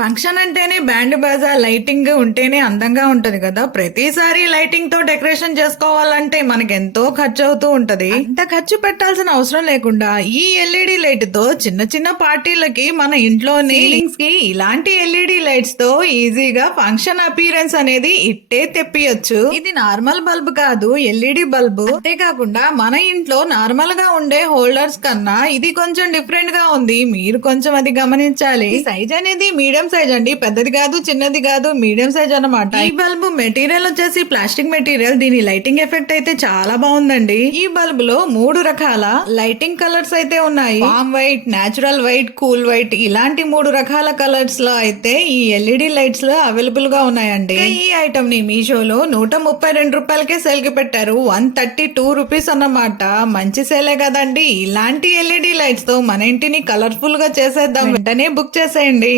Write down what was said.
Function అంటేనే band బాజా lighting ఉంటేనే అందంగా ఉంటది కదా. ప్రతిసారి లైటింగ్ తో డెకరేషన్ చేసుకోవాలంటే మనకి ఎంతో ఖర్చు అవుతూ ఉంటది. అంత ఖర్చు పెట్టాల్సిన అవసరం లేకుండా ఈ ఎల్ఈడి లైట్ తో చిన్న చిన్న పార్టీలకి మన ఇంట్లోనే సీలింగ్స్ కి ఇలాంటి ఎల్ఈడి లైట్స్ తో ఈజీగా ఫంక్షన్ అపీరెన్స్ అనేది ఇట్టే తెప్పియొచ్చు. ఇది నార్మల్ బల్బ్ కాదు, ఎల్ఈడి బల్బు. అంతేకాకుండా మన ఇంట్లో నార్మల్ గా ఉండే హోల్డర్స్ కన్నా ఇది కొంచెం డిఫరెంట్ గా ఉంది. మీరు కొంచెం అది గమనించాలి. సైజ్ అనేది మీడియం సైజ్ అండి, పెద్దది కాదు చిన్నది కాదు, మీడియం సైజ్ అన్నమాట. ఈ బల్బ్ మెటీరియల్ వచ్చేసి ప్లాస్టిక్ మెటీరియల్. దీని లైటింగ్ ఎఫెక్ట్ అయితే చాలా బాగుందండి. ఈ బల్బ్ లో 3 రకాల లైటింగ్ కలర్స్ అయితే ఉన్నాయి. వామ్ white, natural white, cool white, ఇలాంటి 3 రకాల కలర్స్ లో అయితే ఈ ఎల్ఈడి లైట్స్ లో అవైలబుల్ గా ఉన్నాయండి. ఈ ఐటమ్ ని మీషోలో 132 రూపాయలకే సేల్ కి పెట్టారు. 132 రూపీస్ అన్నమాట. మంచి సేలే కదండి. ఇలాంటి ఎల్ఈడి లైట్స్ తో మన ఇంటిని కలర్ఫుల్ గా చేసేద్దాం. వెంటనే బుక్ చేసేయండి.